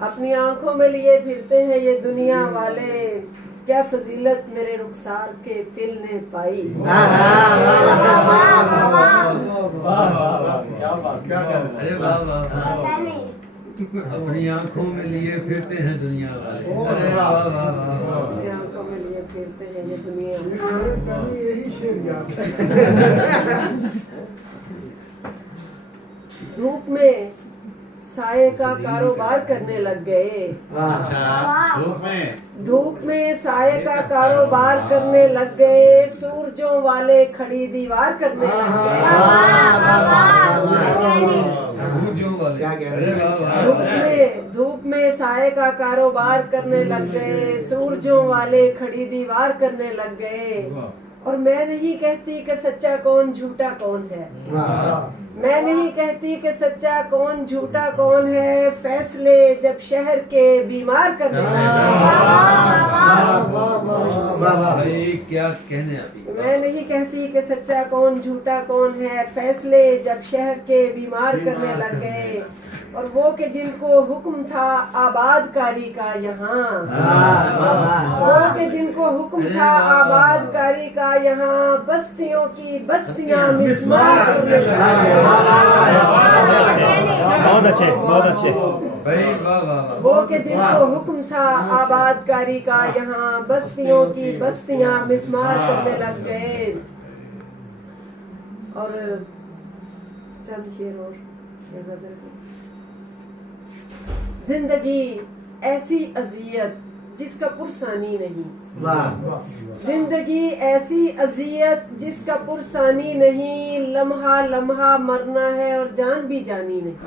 اپنی آنکھوں میں لیے پھرتے ہیں یہ دنیا والے، کیا فضیلت میرے رخسار کے دل نے پائی۔ اپنی آنکھوں میں لیے پھرتے ہیں دنیا والے، اپنی آنکھوں میں لیے پھرتے ہیں یہ دنیا والے۔ یہی شعر یاد ہے۔ دھوپ میں سائے کا کاروبار کرنے لگ گئے، دھوپ میں سائے کا کاروبار کرنے لگ گئے، سورجوں والے کھڑی دیوار کرنے لگ گئے۔ دھوپ میں سائے کا کاروبار کرنے لگ گئے، سورجوں والے کھڑی دیوار کرنے لگ گئے۔ اور میں نہیں کہتی کہ سچا کون جھوٹا کون ہے، میں نہیں کہتی کہ سچا کون جھوٹا کون ہے، فیصلے جب شہر کے بیمار کرنے لگے۔ کیا کہنے ابھی، میں نہیں کہتی کہ سچا کون جھوٹا کون ہے، فیصلے جب شہر کے بیمار کرنے لگ گئے۔ اور وہ کہ جن کو حکم تھا آباد کاری کا یہاں، وہ کہ جن کو حکم تھا آباد کاری کا یہاں، بستیوں کی بستیاں مسمار کرنے لگے۔ بہت اچھے بہت اچھے۔ وہ کہ جن کو حکم تھا آباد کاری کا یہاں، بستیوں کی بستیاں مسمار کرنے لگ گئے۔ اور چند شعر اور یہ غزل کی۔ زندگی ایسی اذیت جس کا پرسانی نہیں، زندگی ایسی اذیت جس کا پرسانی نہیں، لمحہ لمحہ مرنا ہے اور جان بھی جانی نہیں۔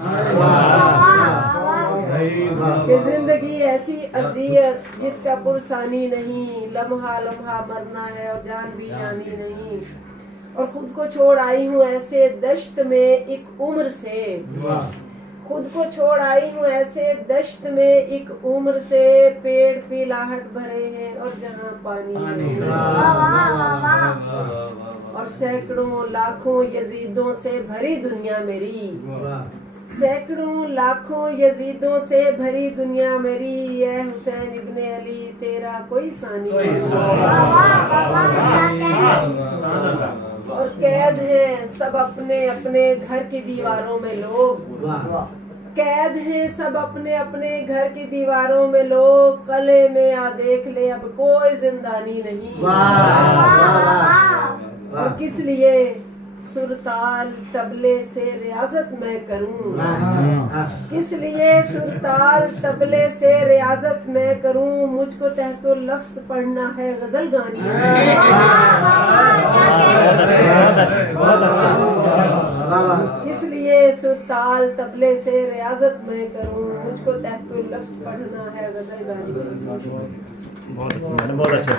کہ زندگی ایسی اذیت جس کا پرسانی نہیں، لمحہ لمحہ مرنا ہے اور جان بھی جانی نہیں۔ اور خود کو چھوڑ آئی ہوں ایسے دشت میں ایک عمر سے، خود کو چھوڑ آئی ہوں ایسے دشت میں ایک عمر سے، پیڑ پیلاہٹ بھرے ہیں اور جہاں پانی نہیں، اور سینکڑوں لاکھوں یزیدوں سے بھری دنیا میری، سینکڑوں لاکھوں یزیدوں سے بھری دنیا میری، اے حسین ابن علی تیرا کوئی ثانی نہیں۔ اور قید ہیں سب اپنے اپنے گھر کی دیواروں میں لوگ، قید ہیں سب اپنے اپنے گھر کی دیواروں میں لوگ، قلعے میں آ دیکھ لے اب کوئی زندانی نہیں۔ اور کس لیے سرتال طبلے سے ریاضت میں کروں، کس لیے سرتال طبلے سے ریاضت میں کروں، مجھ کو تحت لفظ پڑھنا ہے غزل گانی۔ کس لیے سرتال طبلے سے ریاضت میں کروں، مجھ کو تحت لفظ پڑھنا ہے غزل گانی۔ بہت اچھا۔